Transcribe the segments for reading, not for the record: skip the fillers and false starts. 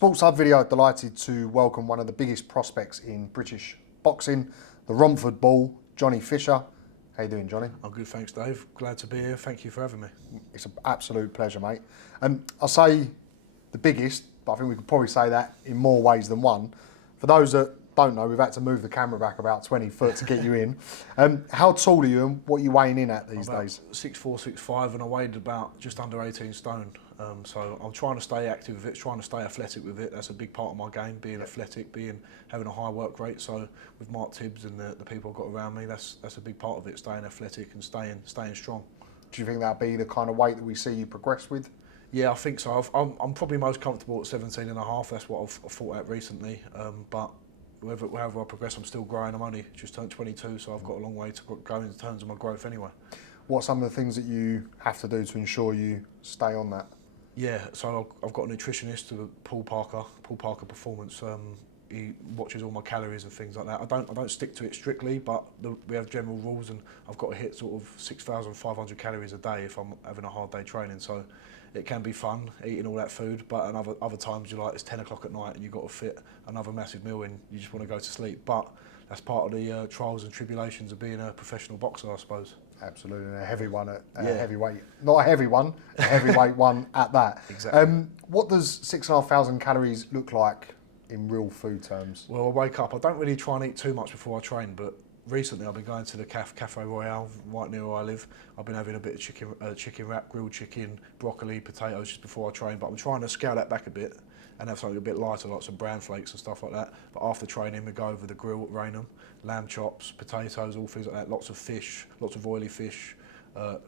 Sports Hub video, delighted to welcome one of the biggest prospects in British boxing, the Romford Bull Johnny Fisher. How you doing, Johnny? I'm good, thanks, Dave. Glad to be here. Thank you for having me. It's an absolute pleasure, mate. I'll say the biggest, but I think we could probably say that in more ways than one. For those that don't know, we've had to move the camera back about 20 foot to get you in. How tall are you and what are you weighing in at these days? 6'4", 6'5", and I weighed about just under 18 stone. So I'm trying to stay active with it, trying to stay athletic with it. That's a big part of my game, being athletic, having a high work rate. So with Mark Tibbs and the people I've got around me, that's a big part of it, staying athletic and staying strong. Do you think that'll be the kind of weight that we see you progress with? Yeah, I think so. I'm probably most comfortable at 17.5. That's what I've fought at recently. But wherever I progress, I'm still growing. I'm only just turned 22, so I've got a long way to go in terms of my growth anyway. What are some of the things that you have to do to ensure you stay on that? Yeah, so I've got a nutritionist, Paul Parker Performance. He watches all my calories and things like that. I don't stick to it strictly, but we have general rules, and I've got to hit sort of 6,500 calories a day if I'm having a hard day training. So it can be fun eating all that food, but other times you're like, it's 10 o'clock at night and you've got to fit another massive meal in. You just want to go to sleep, but that's part of the trials and tribulations of being a professional boxer, I suppose. Absolutely, and a heavy one at heavyweight. Not a heavy one, a heavyweight one at that. Exactly. What does 6,500 calories look like in real food terms? Well, I wake up. I don't really try and eat too much before I train, but recently I've been going to the Cafe Royale right near where I live. I've been having a bit of chicken wrap, grilled chicken, broccoli, potatoes just before I train, but I'm trying to scale that back a bit and have something a bit lighter, like some bran flakes and stuff like that. But after training, we go over the grill at Rainham, lamb chops, potatoes, all things like that, lots of fish, lots of oily fish,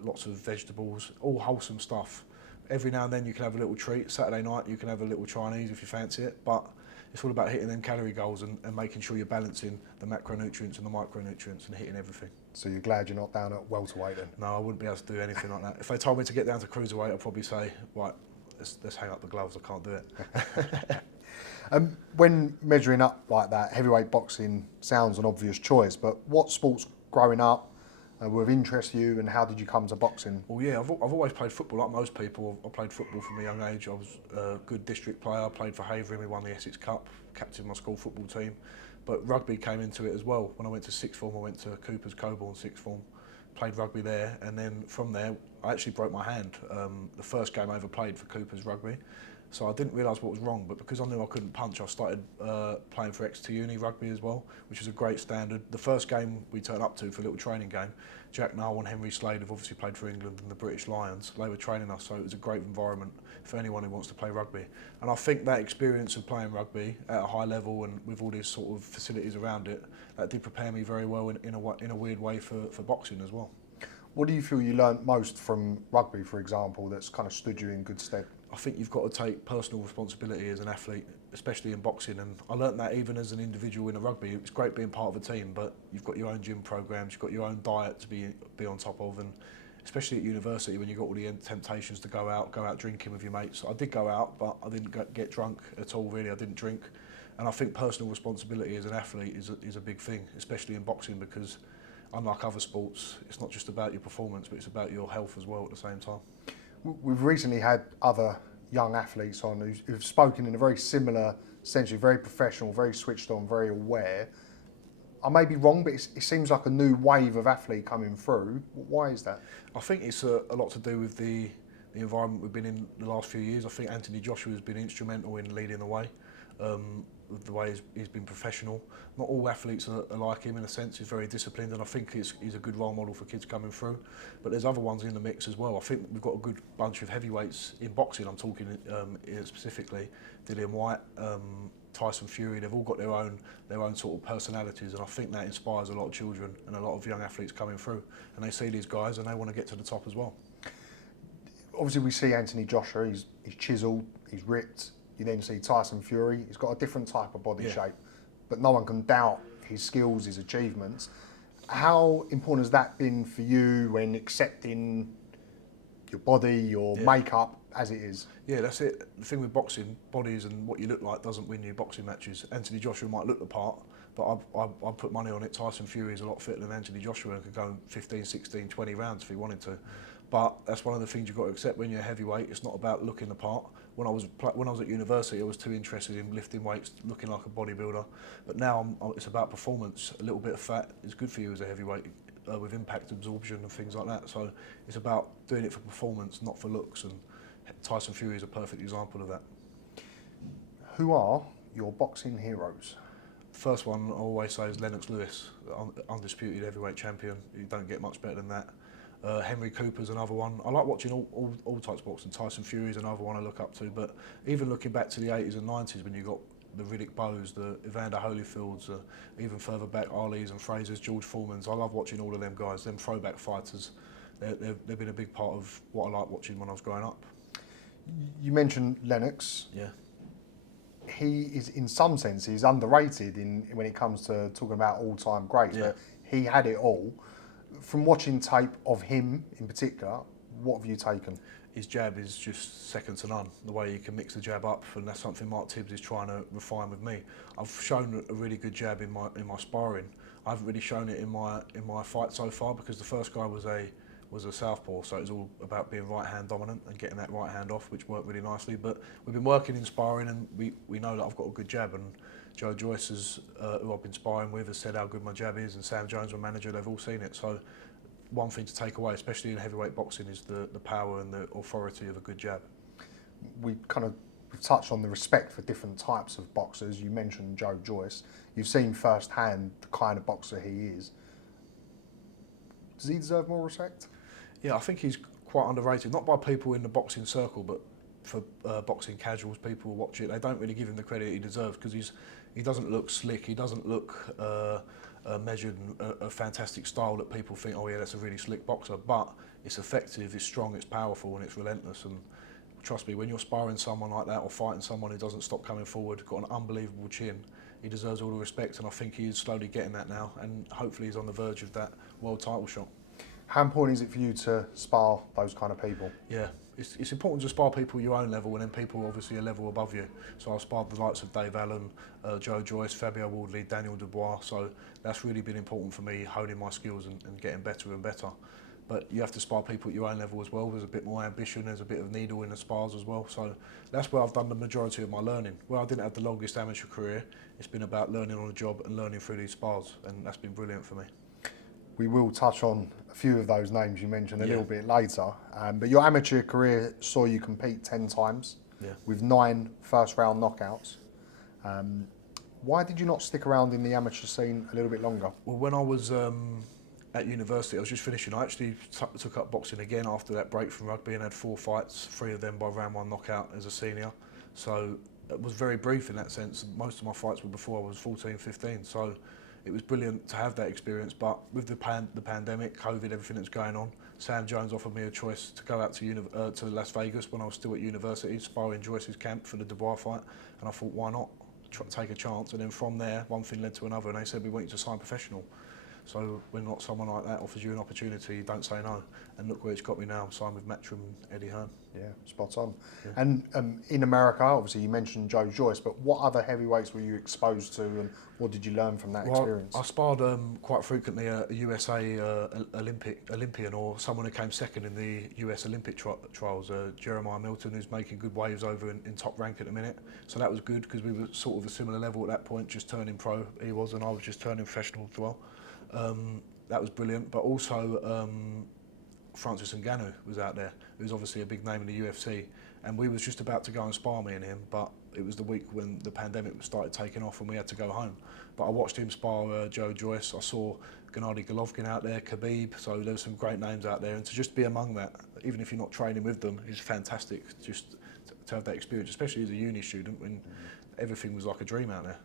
lots of vegetables, all wholesome stuff. Every now and then you can have a little treat. Saturday night you can have a little Chinese if you fancy it, but it's all about hitting them calorie goals and making sure you're balancing the macronutrients and the micronutrients and hitting everything. So you're glad you're not down at welterweight then? No, I wouldn't be able to do anything like that. If they told me to get down to cruiserweight, I'd probably say, right, let's hang up the gloves, I can't do it. When measuring up like that, heavyweight boxing sounds an obvious choice, but what sports growing up were of interest to you, and how did you come to boxing? Well, yeah, I've always played football like most people. I played football from a young age. I was a good district player. I played for Havering. We won the Essex Cup, captained my school football team. But rugby came into it as well. When I went to sixth form, I went to Cooper's Coburn sixth form, played rugby there, and then from there, I actually broke my hand. The first game I ever played for Cooper's Rugby. So I didn't realise what was wrong, but because I knew I couldn't punch, I started playing for XT Uni Rugby as well, which is a great standard. The first game we turned up to for a little training game, Jack Nile and Henry Slade have obviously played for England and the British Lions. They were training us, so it was a great environment for anyone who wants to play rugby. And I think that experience of playing rugby at a high level and with all these sort of facilities around it, that did prepare me very well in a weird way for boxing as well. What do you feel you learnt most from rugby, for example, that's kind of stood you in good stead? I think you've got to take personal responsibility as an athlete, especially in boxing, and I learnt that even as an individual in a rugby. It's great being part of a team, but you've got your own gym programs, you've got your own diet to be on top of, and especially at university when you've got all the temptations to go out drinking with your mates. I did go out, but I didn't get drunk at all, really. I didn't drink, and I think personal responsibility as an athlete is a big thing, especially in boxing, because unlike other sports, it's not just about your performance, but it's about your health as well at the same time. We've recently had other young athletes on who've spoken in a very similar sense, very professional, very switched on, very aware. I may be wrong, but it seems like a new wave of athlete coming through. Why is that? I think it's a lot to do with the environment we've been in the last few years. I think Anthony Joshua has been instrumental in leading the way. With the way he's been professional. Not all athletes are like him in a sense. He's very disciplined, and I think he's a good role model for kids coming through. But there's other ones in the mix as well. I think we've got a good bunch of heavyweights in boxing. I'm talking specifically Dillian White, Tyson Fury. They've all got their own sort of personalities, and I think that inspires a lot of children and a lot of young athletes coming through. And they see these guys and they want to get to the top as well. Obviously, we see Anthony Joshua. He's chiseled, he's ripped. You then see Tyson Fury, he's got a different type of body shape, but no one can doubt his skills, his achievements. How important has that been for you when accepting your body, your makeup as it is? Yeah, that's it. The thing with boxing, bodies and what you look like doesn't win you boxing matches. Anthony Joshua might look the part, but I'd put money on it. Tyson Fury is a lot fitter than Anthony Joshua and could go 15, 16, 20 rounds if he wanted to. But that's one of the things you've got to accept when you're a heavyweight. It's not about looking the part. When I was at university, I was too interested in lifting weights, looking like a bodybuilder. But now it's about performance. A little bit of fat is good for you as a heavyweight, with impact absorption and things like that. So it's about doing it for performance, not for looks. And Tyson Fury is a perfect example of that. Who are your boxing heroes? First one I always say is Lennox Lewis, undisputed heavyweight champion. You don't get much better than that. Henry Cooper's another one. I like watching all types of boxing. Tyson Fury's another one I look up to. But even looking back to the 80s and 90s when you got the Riddick Bowes, the Evander Holyfields, even further back Ali's and Fraser's, George Foreman's. I love watching all of them guys, them throwback fighters. They've been a big part of what I like watching when I was growing up. You mentioned Lennox. Yeah. He is, in some senses, underrated when it comes to talking about all-time greats. Yeah. But he had it all. From watching tape of him in particular, what have you taken? His jab is just second to none. The way he can mix the jab up, and that's something Mark Tibbs is trying to refine with me. I've shown a really good jab in my sparring. I haven't really shown it in my fight so far because the first guy was a southpaw, so it was all about being right hand dominant and getting that right hand off, which worked really nicely. But we've been working in sparring, and we know that I've got a good jab. And Joe Joyce, who I've been sparring with, has said how good my jab is, and Sam Jones, my manager, they've all seen it. So one thing to take away, especially in heavyweight boxing, is the power and the authority of a good jab. We've touched on the respect for different types of boxers. You mentioned Joe Joyce. You've seen firsthand the kind of boxer he is. Does he deserve more respect? Yeah, I think he's quite underrated, not by people in the boxing circle, but for boxing casuals, people who watch it. They don't really give him the credit he deserves because he doesn't look slick, he doesn't look measured, and a fantastic style that people think, oh yeah, that's a really slick boxer. But it's effective, it's strong, it's powerful, and it's relentless. And trust me, when you're sparring someone like that or fighting someone who doesn't stop coming forward, got an unbelievable chin, he deserves all the respect, and I think he is slowly getting that now, and hopefully he's on the verge of that world title shot. How important is it for you to spar those kind of people? Yeah, it's important to spar people your own level, and then people obviously a level above you. So I've sparred the likes of Dave Allen, Joe Joyce, Fabio Wardley, Daniel Dubois. So that's really been important for me, honing my skills and getting better and better. But you have to spar people at your own level as well. There's a bit more ambition, there's a bit of needle in the spars as well. So that's where I've done the majority of my learning. Where I didn't have the longest amateur career, it's been about learning on the job and learning through these spars, and that's been brilliant for me. We will touch on a few of those names you mentioned a little bit later. But your amateur career saw you compete 10 times with 9 first-round knockouts. Why did you not stick around in the amateur scene a little bit longer? Well, when I was at university, I was just finishing. I actually took up boxing again after that break from rugby and had 4 fights, 3 of them by round 1 knockout as a senior. So it was very brief in that sense. Most of my fights were before I was 14, 15. So it was brilliant to have that experience, but with the pandemic, COVID, everything that's going on, Sam Jones offered me a choice to go out to Las Vegas when I was still at university, sparring Joyce's camp for the Dubois fight, and I thought, why not take a chance? And then from there, one thing led to another, and they said, we want you to sign professional. So when not someone like that offers you an opportunity, you don't say no. And look where it's got me now. I'm signed with Matchroom Eddie Hearn. Yeah, spot on. Yeah. And in America, obviously you mentioned Joe Joyce, but what other heavyweights were you exposed to, and what did you learn from that experience? I sparred quite frequently a USA Olympian or someone who came second in the US Olympic trials, Jeremiah Milton, who's making good waves over in top rank at the minute. So that was good because we were sort of a similar level at that point, just turning pro, he was, and I was just turning professional as well. That was brilliant, but also Francis Ngannou was out there, who's obviously a big name in the UFC, and we was just about to go and spar, me and him, but it was the week when the pandemic started taking off and we had to go home. But I watched him spar Joe Joyce, I saw Gennady Golovkin out there, Khabib, so there were some great names out there, and to just be among that, even if you're not training with them, is fantastic, just to have that experience, especially as a uni student when everything was like a dream out there.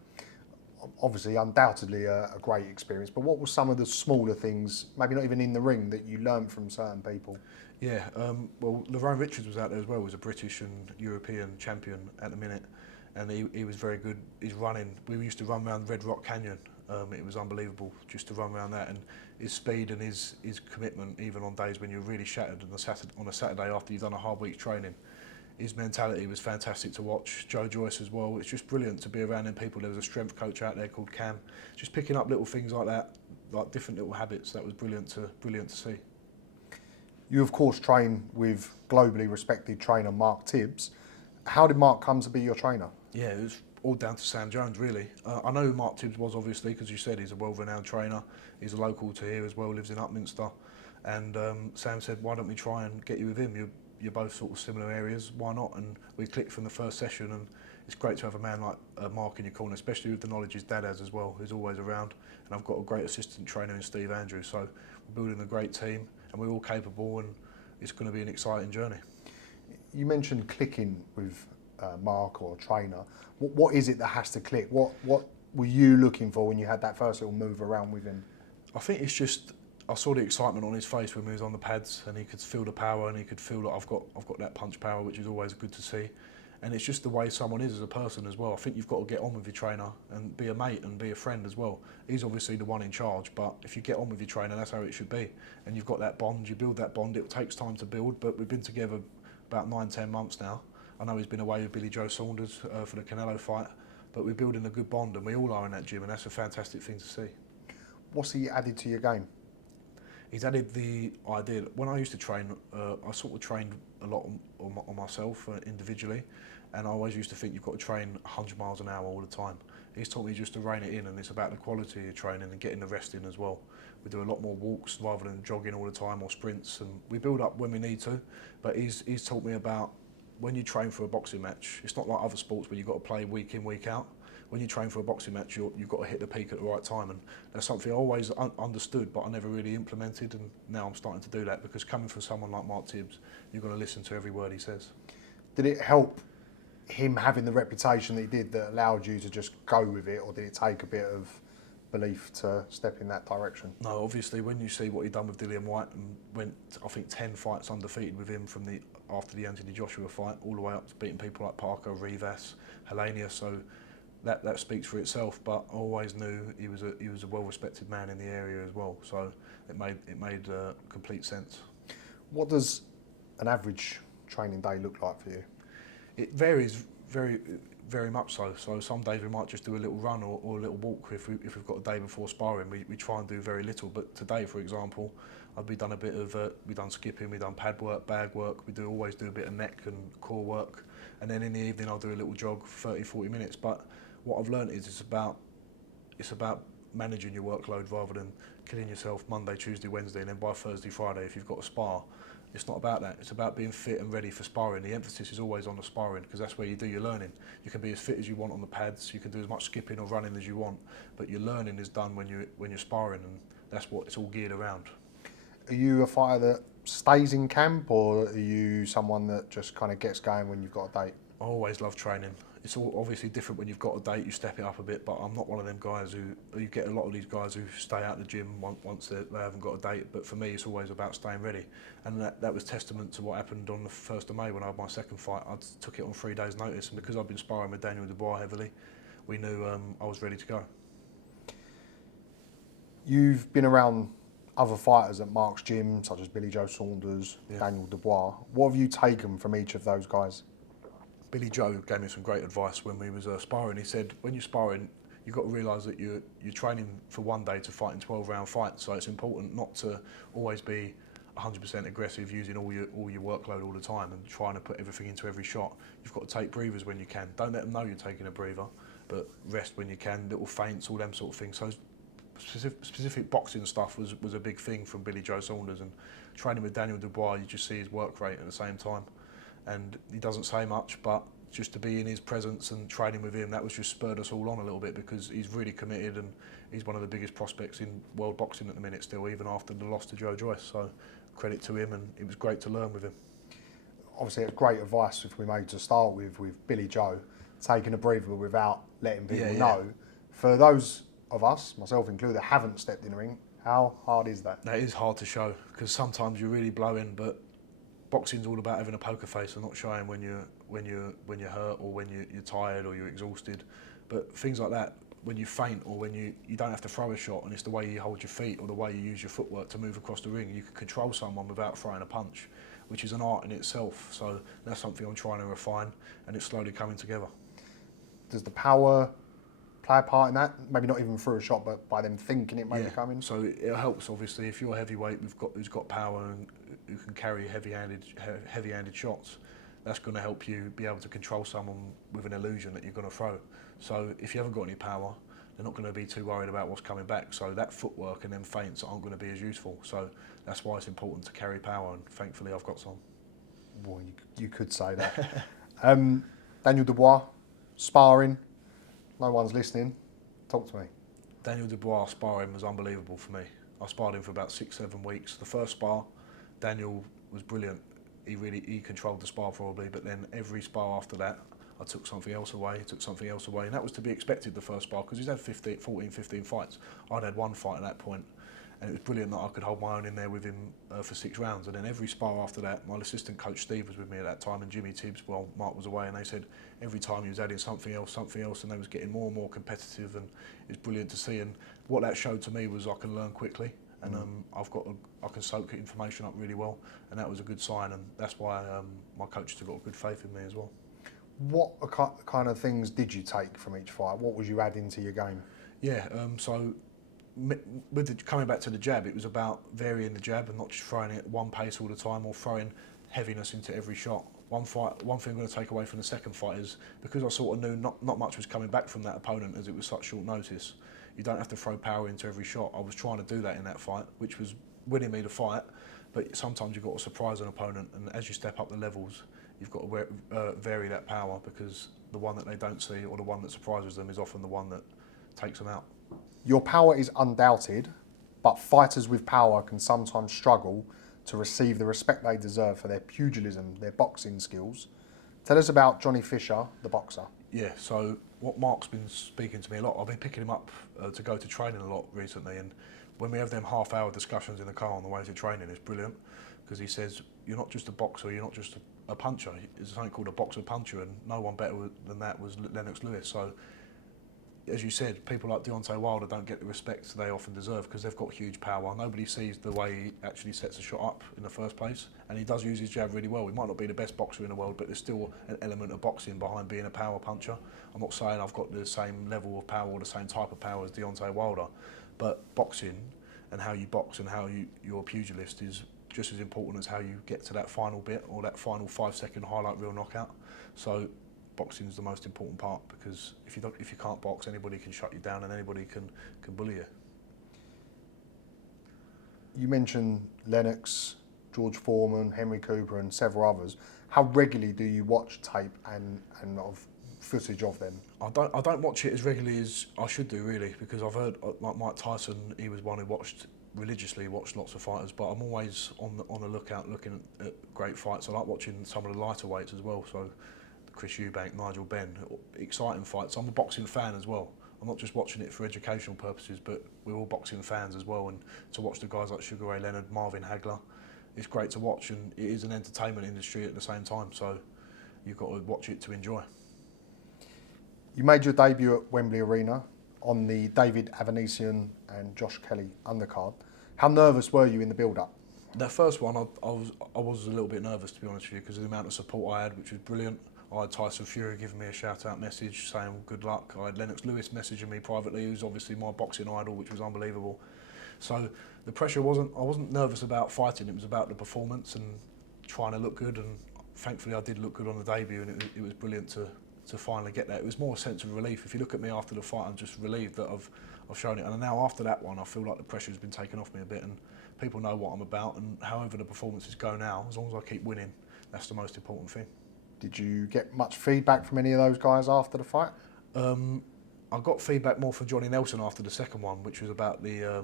Obviously, undoubtedly a great experience, but what were some of the smaller things, maybe not even in the ring, that you learned from certain people? Yeah, well, Lerone Richards was out there as well. He was a British and European champion at the minute, and he was very good. He's running. We used to run around Red Rock Canyon. It was unbelievable just to run around that, and his speed and his commitment, even on days when you're really shattered on a Saturday after you've done a hard week's training. His mentality was fantastic to watch. Joe Joyce as well. It's just brilliant to be around them people. There was a strength coach out there called Cam. Just picking up little things like that, like different little habits. That was brilliant to see. You, of course, train with globally respected trainer Mark Tibbs. How did Mark come to be your trainer? Yeah, it was all down to Sam Jones, really. I know who Mark Tibbs was, obviously, because you said he's a well-renowned trainer. He's a local to here as well, lives in Upminster. And Sam said, why don't we try and get you with him? You're both sort of similar areas, why not? And we clicked from the first session, and it's great to have a man like Mark in your corner, especially with the knowledge his dad has as well, who's always around. And I've got a great assistant trainer in Steve Andrews, so we're building a great team, and we're all capable, and it's going to be an exciting journey. You mentioned clicking with Mark or a trainer. What is it that has to click? What were you looking for when you had that first little move around with him? I think it's just, I saw the excitement on his face when he was on the pads, and he could feel the power, and he could feel that I've got that punch power, which is always good to see. And it's just the way someone is as a person as well. I think you've got to get on with your trainer and be a mate and be a friend as well. He's obviously the one in charge, but if you get on with your trainer, that's how it should be. And you've got that bond, you build that bond. It takes time to build, but we've been together about 9-10 months now. I know he's been away with Billy Joe Saunders for the Canelo fight, but we're building a good bond, and we all are in that gym, and that's a fantastic thing to see. What's he added to your game? He's added the idea that when I used to train, I sort of trained a lot on myself individually, and I always used to think you've got to train 100 miles an hour all the time. He's taught me just to rein it in, and it's about the quality of your training and getting the rest in as well. We do a lot more walks rather than jogging all the time or sprints, and we build up when we need to, but he's taught me about when you train for a boxing match, it's not like other sports where you've got to play week in, week out. When you train for a boxing match, you've got to hit the peak at the right time, and that's something I always understood, but I never really implemented, and now I'm starting to do that, because coming from someone like Mark Tibbs, you've got to listen to every word he says. Did it help him having the reputation that he did that allowed you to just go with it, or did it take a bit of belief to step in that direction? No, obviously, when you see what he'd done with Dillian Whyte and went, I think, 10 fights undefeated with him from after the Anthony Joshua fight, all the way up to beating people like Parker, Rivas, Helenia, so that speaks for itself. But I always knew he was a well-respected man in the area as well, so it made complete sense. What does an average training day look like for you? It varies very, very much so. So some days we might just do a little run or a little walk. If we've got a day before sparring, we try and do very little. But today, for example, we've done a bit of we've done skipping, we've done pad work, bag work. We always do a bit of neck and core work, and then in the evening I'll do a little jog for 30-40 minutes. But what I've learned is it's about managing your workload rather than killing yourself Monday, Tuesday, Wednesday, and then by Thursday, Friday if you've got a spar. It's not about that. It's about being fit and ready for sparring. The emphasis is always on the sparring, because that's where you do your learning. You can be as fit as you want on the pads. You can do as much skipping or running as you want, but your learning is done when you're sparring, and that's what it's all geared around. Are you a fighter that stays in camp, or are you someone that just kind of gets going when you've got a date? I always love training. It's all obviously different when you've got a date, you step it up a bit, but I'm not one of them guys who, you get a lot of these guys who stay out of the gym once they haven't got a date, but for me it's always about staying ready. And that was testament to what happened on the 1st of May when I had my second fight. I took it on 3 days notice, and because I've been sparring with Daniel Dubois heavily, we knew I was ready to go. You've been around other fighters at Mark's gym, such as Billy Joe Saunders, Daniel Dubois. What have you taken from each of those guys? Billy Joe gave me some great advice when we was sparring. He said, when you're sparring, you've got to realise that you're training for one day to fight in 12-round fights, so it's important not to always be 100% aggressive, using all your workload all the time and trying to put everything into every shot. You've got to take breathers when you can. Don't let them know you're taking a breather, but rest when you can, little feints, all them sort of things. So specific boxing stuff was a big thing from Billy Joe Saunders, and training with Daniel Dubois, you just see his work rate at the same time. And he doesn't say much, but just to be in his presence and training with him, that was just spurred us all on a little bit, because he's really committed, and he's one of the biggest prospects in world boxing at the minute still, even after the loss to Joe Joyce. So credit to him, and it was great to learn with him. Obviously, a great advice if we made to start with Billy Joe, taking a breather without letting people know. For those of us, myself included, that haven't stepped in the ring, how hard is that? That is hard to show, because sometimes you're really blowing, but boxing's all about having a poker face and not showing when you're hurt or when you're tired or you're exhausted. But things like that, when you faint or when you don't have to throw a shot, and it's the way you hold your feet or the way you use your footwork to move across the ring, you can control someone without throwing a punch, which is an art in itself. So that's something I'm trying to refine, and it's slowly coming together. Does the power play a part in that? Maybe not even through a shot, but by them thinking it may be coming? So it helps, obviously, if you're a heavyweight who's got power and who can carry heavy-handed shots. That's going to help you be able to control someone with an illusion that you're going to throw. So if you haven't got any power, they're not going to be too worried about what's coming back. So that footwork and them feints aren't going to be as useful. So that's why it's important to carry power, and thankfully I've got some. Well, you could say that. Daniel Dubois, sparring. No one's listening. Talk to me. Daniel Dubois sparring was unbelievable for me. I sparred him for about 6-7 weeks. The first spar, Daniel was brilliant. He controlled the spar probably, but then every spar after that, I took something else away, and that was to be expected the first spar, because he's had 14, 15 fights. I'd had one fight at that point, and it was brilliant that I could hold my own in there with him for 6 rounds. And then every spar after that, my assistant coach Steve was with me at that time, and Jimmy Tibbs, well, Mark was away, and they said every time he was adding something else, and they was getting more and more competitive, and it was brilliant to see. And what that showed to me was I can learn quickly, and I can soak information up really well, and that was a good sign, and that's why my coaches have got good faith in me as well. What kind of things did you take from each fight? What was you adding to your game? Yeah, so coming back to the jab, it was about varying the jab and not just throwing it at one pace all the time or throwing heaviness into every shot. One thing I'm going to take away from the second fight is, because I sort of knew not much was coming back from that opponent as it was such short notice, you don't have to throw power into every shot. I was trying to do that in that fight, which was winning me the fight, but sometimes you've got to surprise an opponent, and as you step up the levels, you've got to vary that power, because the one that they don't see or the one that surprises them is often the one that takes them out. Your power is undoubted, but fighters with power can sometimes struggle to receive the respect they deserve for their pugilism, their boxing skills. Tell us about Johnny Fisher, the boxer. Yeah, so what Mark's been speaking to me a lot, I've been picking him up to go to training a lot recently, and when we have them half-hour discussions in the car on the way to training, it's brilliant, because he says, you're not just a boxer, you're not just a puncher. There's something called a boxer puncher, and no one better than that was Lennox Lewis. So, as you said, people like Deontay Wilder don't get the respect they often deserve because they've got huge power. Nobody sees the way he actually sets a shot up in the first place, and he does use his jab really well. He might not be the best boxer in the world, but there's still an element of boxing behind being a power puncher. I'm not saying I've got the same level of power or the same type of power as Deontay Wilder, but boxing and how you box and how you're a pugilist is just as important as how you get to that final bit or that final 5-second highlight reel knockout. So boxing is the most important part, because if you can't box, anybody can shut you down and anybody can bully you. You mentioned Lennox, George Foreman, Henry Cooper and several others. How regularly do you watch tape and of footage of them? I don't watch it as regularly as I should do, really, because I've heard like Mike Tyson, he was one who watched lots of fighters, but I'm always on the lookout looking at great fights. I like watching some of the lighter weights as well, so Chris Eubank, Nigel Benn, exciting fights. I'm a boxing fan as well. I'm not just watching it for educational purposes, but we're all boxing fans as well, and to watch the guys like Sugar Ray Leonard, Marvin Hagler, it's great to watch, and it is an entertainment industry at the same time, so you've got to watch it to enjoy. You made your debut at Wembley Arena on the David Avanesian and Josh Kelly undercard. How nervous were you in the build-up? That first one, I was a little bit nervous, to be honest with you, because of the amount of support I had, which was brilliant. I had Tyson Fury giving me a shout-out message saying good luck. I had Lennox Lewis messaging me privately, who's obviously my boxing idol, which was unbelievable. So the pressure I wasn't nervous about fighting, it was about the performance and trying to look good, and thankfully I did look good on the debut, and it was brilliant to finally get that. It was more a sense of relief. If you look at me after the fight, I'm just relieved that I've shown it. And now after that one, I feel like the pressure's been taken off me a bit, and people know what I'm about, and however the performances go now, as long as I keep winning, that's the most important thing. Did you get much feedback from any of those guys after the fight? I got feedback more from Johnny Nelson after the second one, which was about the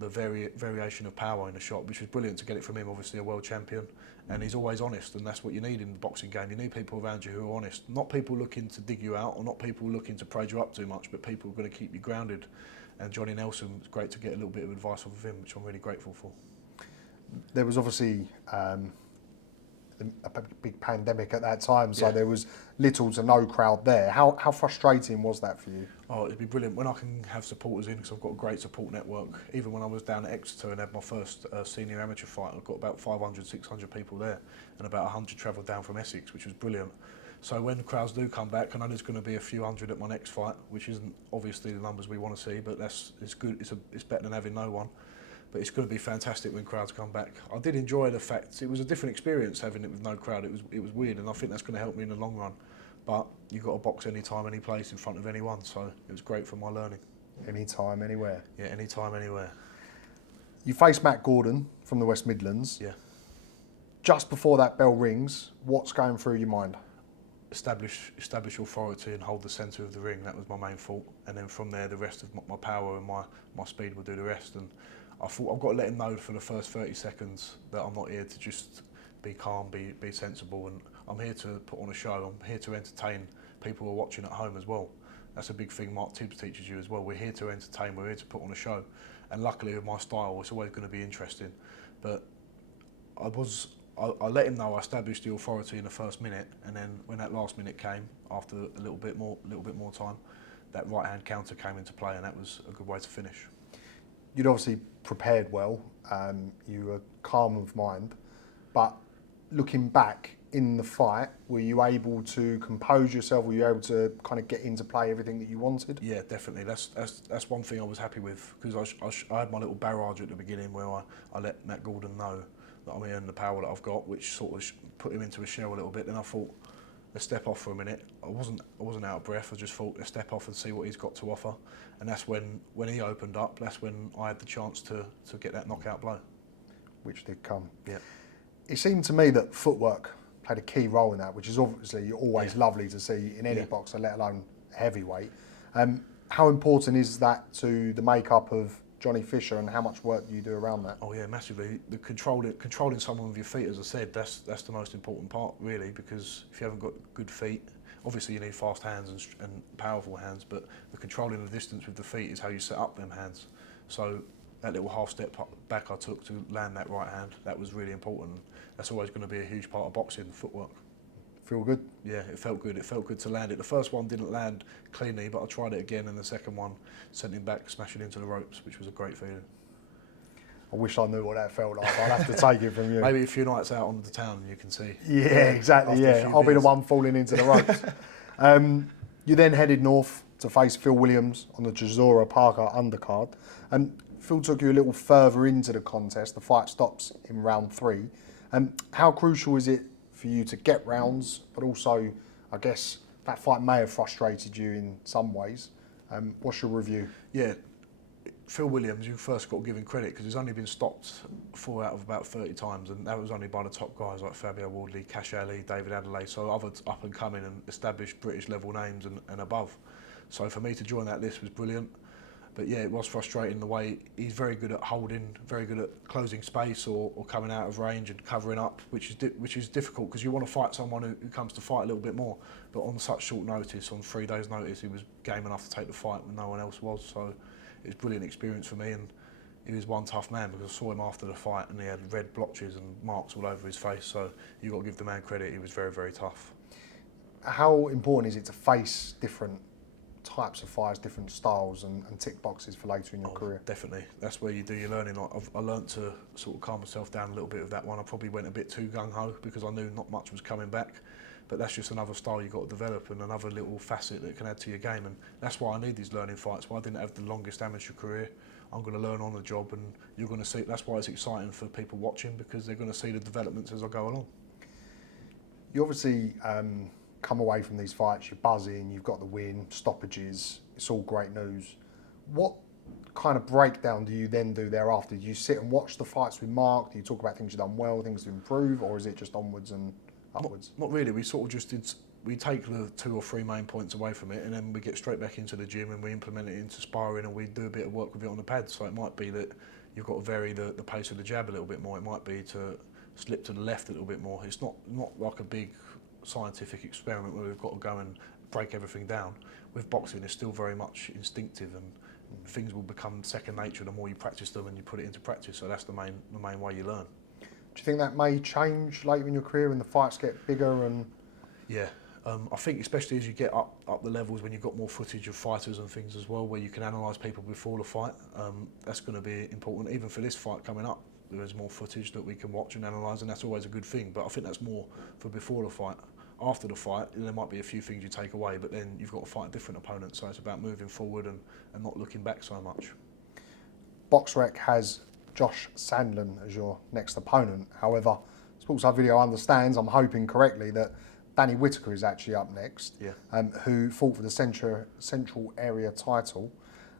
variation of power in the shot, which was brilliant to get it from him, obviously a world champion, and he's always honest, and that's what you need in the boxing game. You need people around you who are honest, not people looking to dig you out or not people looking to praise you up too much, but people who are going to keep you grounded. And Johnny Nelson, it's great to get a little bit of advice off of him, which I'm really grateful for. There was obviously a big pandemic at that time, so there was little to no crowd there. How frustrating was that for you? Oh, it'd be brilliant when I can have supporters in, because I've got a great support network. Even when I was down at Exeter and had my first senior amateur fight, I've got about 500, 600 people there, and about 100 travelled down from Essex, which was brilliant. So when crowds do come back, I know there's going to be a few hundred at my next fight, which isn't obviously the numbers we want to see, but it's good. It's better than having no one. But it's going to be fantastic when crowds come back. I did enjoy the fact it was a different experience having it with no crowd. It was weird, and I think that's going to help me in the long run. But you've got to box anytime, any place, in front of anyone. So it was great for my learning. Anytime, anywhere. Yeah, anytime, anywhere. You face Matt Gordon from the West Midlands. Yeah. Just before that bell rings, what's going through your mind? Establish authority and hold the centre of the ring. That was my main thought. And then from there, the rest of my power and my speed will do the rest. And I thought I've got to let him know for the first 30 seconds that I'm not here to just be calm, be sensible, and I'm here to put on a show. I'm here to entertain people who are watching at home as well. That's a big thing Mark Tibbs teaches you as well. We're here to entertain, we're here to put on a show. And luckily with my style, it's always going to be interesting. But I let him know I established the authority in the first minute, and then when that last minute came, after a little bit more time, that right hand counter came into play, and that was a good way to finish. You'd obviously prepared well, you were calm of mind, but looking back in the fight, were you able to compose yourself? Were you able to kind of get into play everything that you wanted? Yeah, definitely. That's one thing I was happy with, because I had my little barrage at the beginning where I let Matt Gordon know that I'm here and the power that I've got, which sort of put him into a shell a little bit. Then I thought, let's step off for a minute. I wasn't out of breath. I just thought, let's step off and see what he's got to offer. And that's when he opened up. That's when I had the chance to get that knockout blow, Which did come. Yeah. It seemed to me that footwork played a key role in that, which is obviously always Yeah. lovely to see in any Yeah. boxer, let alone heavyweight. How important is that to the makeup of Johnny Fisher, and how much work do you do around that? Oh yeah, massively. The controlling someone with your feet, as I said, that's the most important part really, because if you haven't got good feet, obviously you need fast hands and powerful hands, but the controlling the distance with the feet is how you set up them hands. So that little half step back I took to land that right hand, that was really important. That's always going to be a huge part of boxing, footwork. Feel good? Yeah, it felt good. It felt good to land it. The first one didn't land cleanly, but I tried it again, and the second one sent him back, smashing into the ropes, which was a great feeling. I wish I knew what that felt like. I'll have to take it from you. Maybe a few nights out on the town, you can see. Yeah, exactly. After a Yeah, few I'll be the beers. one falling into the ropes. You then headed north to face Phil Williams on the Jazora Parker undercard, and Phil took you a little further into the contest. The fight stops in round 3. How crucial is it for you to get rounds, but also, I guess, that fight may have frustrated you in some ways. What's your review? Yeah, Phil Williams, you first got to give him credit, because he's only been stopped 4 out of about 30 times, and that was only by the top guys like Fabio Wardley, Cash Ali, David Adelaide, so other up and coming and established British level names and above. So for me to join that list was brilliant. But yeah, it was frustrating the way he's very good at holding, very good at closing space or coming out of range and covering up, which is difficult, because you want to fight someone who comes to fight a little bit more. But on such short notice, on 3 days' notice, he was game enough to take the fight when no one else was. So it was a brilliant experience for me, and he was one tough man, because I saw him after the fight and he had red blotches and marks all over his face. So you've got to give the man credit. He was very, very tough. How important is it to face different types of fighters, different styles, and tick boxes for later in your career? Definitely. That's where you do your learning. I learned to sort of calm myself down a little bit with that one. I probably went a bit too gung-ho, because I knew not much was coming back. But that's just another style you've got to develop, and another little facet that can add to your game. And that's why I need these learning fights. Why I didn't have the longest amateur career. I'm going to learn on the job, and you're going to see. That's why it's exciting for people watching, because they're going to see the developments as I go along. You obviously come away from these fights, you're buzzing, you've got the win, stoppages, it's all great news. What kind of breakdown do you then do thereafter? Do you sit and watch the fights with Mark? Do you talk about things you've done well, things to improve, or is it just onwards and upwards? Not really. We sort of just we take the 2 or 3 main points away from it, and then we get straight back into the gym and we implement it into sparring, and we do a bit of work with it on the pad. So it might be that you've got to vary the pace of the jab a little bit more. It might be to slip to the left a little bit more. It's not like a big scientific experiment where we've got to go and break everything down. With boxing, it's still very much instinctive, and things will become second nature the more you practice them and you put it into practice. So that's the main way you learn. Do you think that may change later in your career and the fights get bigger? And yeah, I think especially as you get up the levels, when you've got more footage of fighters and things as well, where you can analyse people before the fight, that's going to be important. Even for this fight coming up, there is more footage that we can watch and analyse, and that's always a good thing. But I think that's more for before the fight. after the fight, there might be a few things you take away, but then you've got to fight a different opponent. So it's about moving forward and not looking back so much. BoxRec has Josh Sandlin as your next opponent. However, Sports Hub Video understands, I'm hoping correctly, that Danny Whittaker is actually up next, who fought for the Central Area title.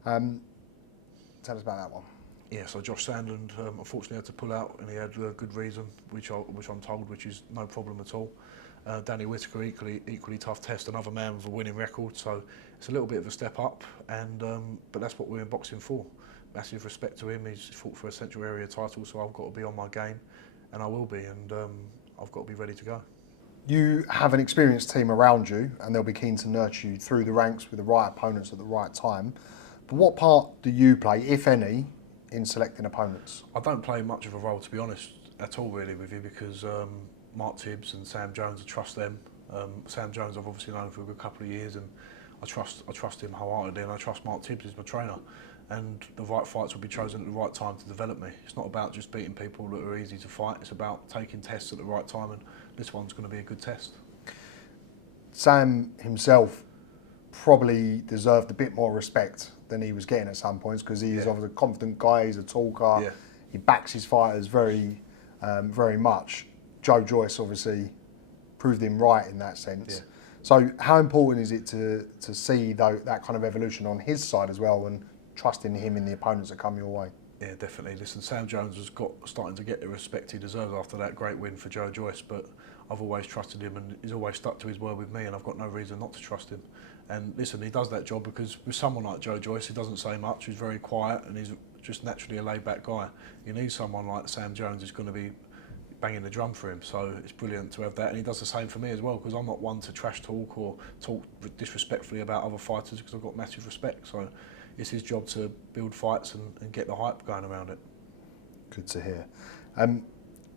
Tell us about that one. Yeah, so Josh Sandlin unfortunately had to pull out, and he had a good reason, which I'm told, which is no problem at all. Danny Whittaker, equally tough test, another man with a winning record, so it's a little bit of a step up, and but that's what we're in boxing for. Massive respect to him. He's fought for a Central Area title, so I've got to be on my game, and I will be, and I've got to be ready to go. You have an experienced team around you, and they'll be keen to nurture you through the ranks with the right opponents at the right time. But what part do you play, if any, in selecting opponents? I don't play much of a role, to be honest, at all really with you, because Mark Tibbs and Sam Jones, I trust them. Sam Jones I've obviously known for a good couple of years, and I trust him wholeheartedly, and I trust Mark Tibbs as my trainer. And the right fights will be chosen at the right time to develop me. It's not about just beating people that are easy to fight, it's about taking tests at the right time, and this one's going to be a good test. Sam himself probably deserved a bit more respect than he was getting at some points, because he's obviously a confident guy, he's a talker, he backs his fighters very much. Joe Joyce obviously proved him right in that sense. So how important is it to see that kind of evolution on his side as well, and trusting him in the opponents that come your way? Yeah, definitely. Listen, Sam Jones has starting to get the respect he deserves after that great win for Joe Joyce, but I've always trusted him, and he's always stuck to his word with me, and I've got no reason not to trust him. And listen, he does that job because with someone like Joe Joyce, he doesn't say much, he's very quiet, and he's just naturally a laid-back guy. You need someone like Sam Jones who's going to be banging the drum for him, so it's brilliant to have that, and he does the same for me as well, because I'm not one to trash talk or talk disrespectfully about other fighters, because I've got massive respect. So it's his job to build fights and get the hype going around it. Good to hear.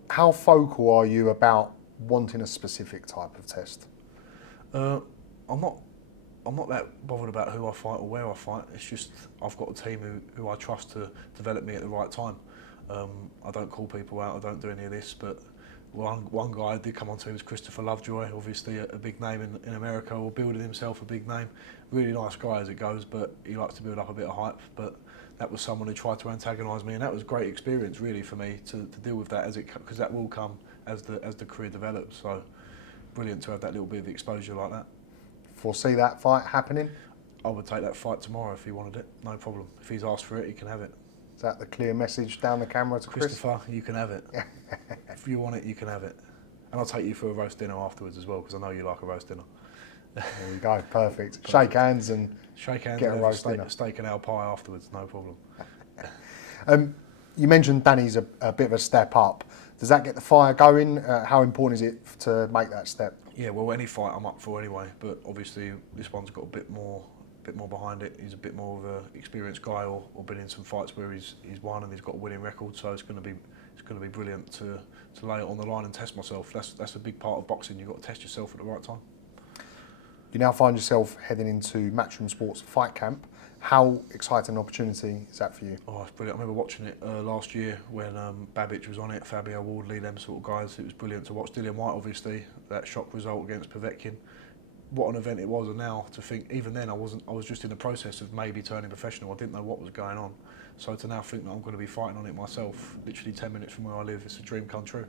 How focal are you about wanting a specific type of test? I'm not that bothered about who I fight or where I fight. It's just I've got a team who I trust to develop me at the right time. I don't call people out, I don't do any of this, but one guy I did come on to was Christopher Lovejoy, obviously a big name in America, or building himself a big name. Really nice guy as it goes, but he likes to build up a bit of hype. But that was someone who tried to antagonise me, and that was a great experience really for me to deal with that, because that will come as the career develops. So brilliant to have that little bit of exposure like that. Foresee that fight happening? I would take that fight tomorrow if he wanted it, no problem. If he's asked for it, he can have it. Is that the clear message down the camera to Chris? Christopher, you can have it. If you want it, you can have it. And I'll take you for a roast dinner afterwards as well, because I know you like a roast dinner. There we go, perfect. Shake hands and get a roast dinner. Steak and ale pie afterwards, no problem. You mentioned Danny's a bit of a step up. Does that get the fire going? How important is it to make that step? Yeah, well, any fight I'm up for anyway, but obviously this one's got a bit more behind it. He's a bit more of an experienced guy, or been in some fights where he's won and he's got a winning record. So it's going to be brilliant to lay it on the line and test myself. That's a big part of boxing. You've got to test yourself at the right time. You now find yourself heading into Matchroom Sports fight camp. How exciting an opportunity is that for you? Oh, it's brilliant. I remember watching it last year when Babbage was on it, Fabio Wardley, them sort of guys. It was brilliant to watch. Dillian White, obviously, that shock result against Povetkin. What an event it was, and now to think, even then I was just in the process of maybe turning professional. I didn't know what was going on. So to now think that I'm going to be fighting on it myself, literally 10 minutes from where I live, it's a dream come true.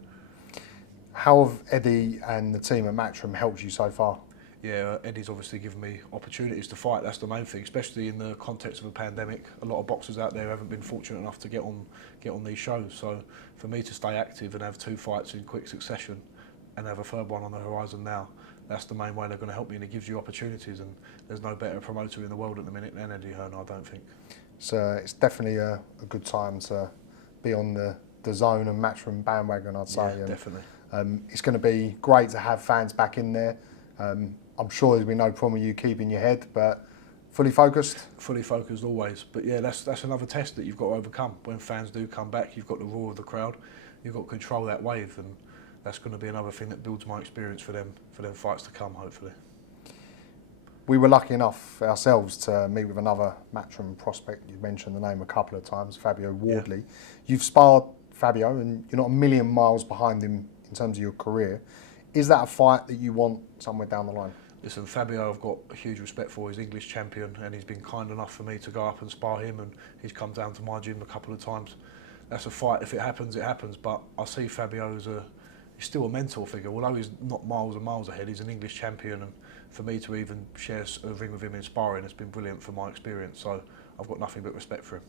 How have Eddie and the team at Matchroom helped you so far? Yeah, Eddie's obviously given me opportunities to fight. That's the main thing, especially in the context of a pandemic. A lot of boxers out there haven't been fortunate enough to get on these shows. So for me to stay active and have 2 fights in quick succession and have a third one on the horizon now, that's the main way they're going to help me, and it gives you opportunities, and there's no better promoter in the world at the minute than Eddie Hearn, I don't think. So it's definitely a good time to be on the DAZN and Matchroom bandwagon, I'd say. Yeah, definitely. It's going to be great to have fans back in there. I'm sure there'll be no problem with you keeping your head, but fully focused? Fully focused always. But yeah, that's another test that you've got to overcome. When fans do come back, you've got the roar of the crowd, you've got to control that wave, and that's going to be another thing that builds my experience for them fights to come, hopefully. We were lucky enough ourselves to meet with another Matchroom prospect. You've mentioned the name a couple of times, Fabio Wardley. Yeah. You've sparred Fabio, and you're not a million miles behind him in terms of your career. Is that a fight that you want somewhere down the line? Listen, Fabio, I've got a huge respect for. He's English champion, and he's been kind enough for me to go up and spar him, and he's come down to my gym a couple of times. That's a fight. If it happens, it happens. But I see Fabio as he's still a mentor figure. Although he's not miles and miles ahead, he's an English champion, and for me to even share a ring with him in sparring has been brilliant for my experience. So I've got nothing but respect for him.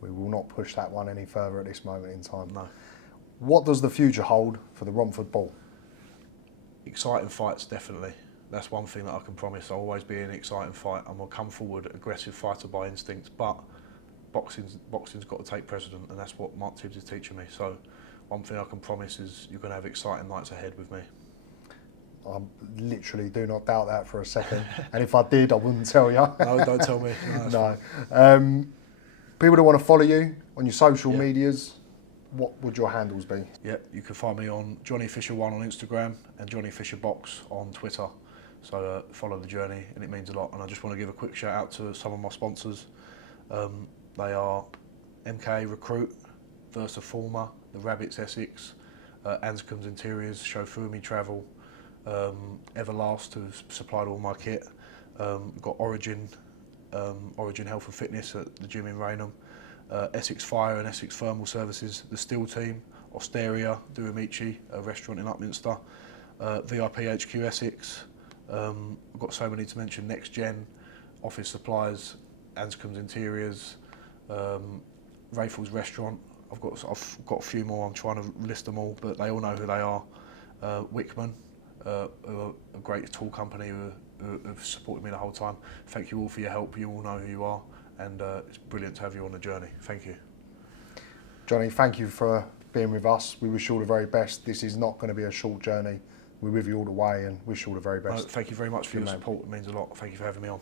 We will not push that one any further at this moment in time. No. What does the future hold for the Romford Bull? Exciting fights, definitely. That's one thing that I can promise. I'll always be in an exciting fight. I'm a come forward, aggressive fighter by instinct, but boxing's got to take precedent, and that's what Mark Tibbs is teaching me. So one thing I can promise is you're going to have exciting nights ahead with me. I literally do not doubt that for a second. And if I did, I wouldn't tell you. No, don't tell me. No. People that want to follow you on your social medias, what would your handles be? Yeah, you can find me on Johnny Fisher 1 on Instagram and Johnny Fisher Box on Twitter. So follow the journey, and it means a lot. And I just want to give a quick shout out to some of my sponsors. They are MK Recruit, Versa Former, the Rabbits Essex, Anscombe's Interiors, Shofumi Travel, Everlast, who's supplied all my kit. We've got Origin Health and Fitness at the gym in Rainham, Essex Fire and Essex Thermal Services, the Steel Team, Osteria, Duamici, a restaurant in Upminster, VIP HQ Essex. I've got so many to mention: Next Gen, Office Supplies, Anscombe's Interiors, Rayful's Restaurant. I've got a few more. I'm trying to list them all, but they all know who they are. Wickman, who are a great tool company who have supported me the whole time. Thank you all for your help. You all know who you are, and it's brilliant to have you on the journey. Thank you. Johnny, thank you for being with us. We wish you all the very best. This is not going to be a short journey. We're with you all the way and wish you all the very best. Thank you very much for your support. It means a lot. Thank you for having me on.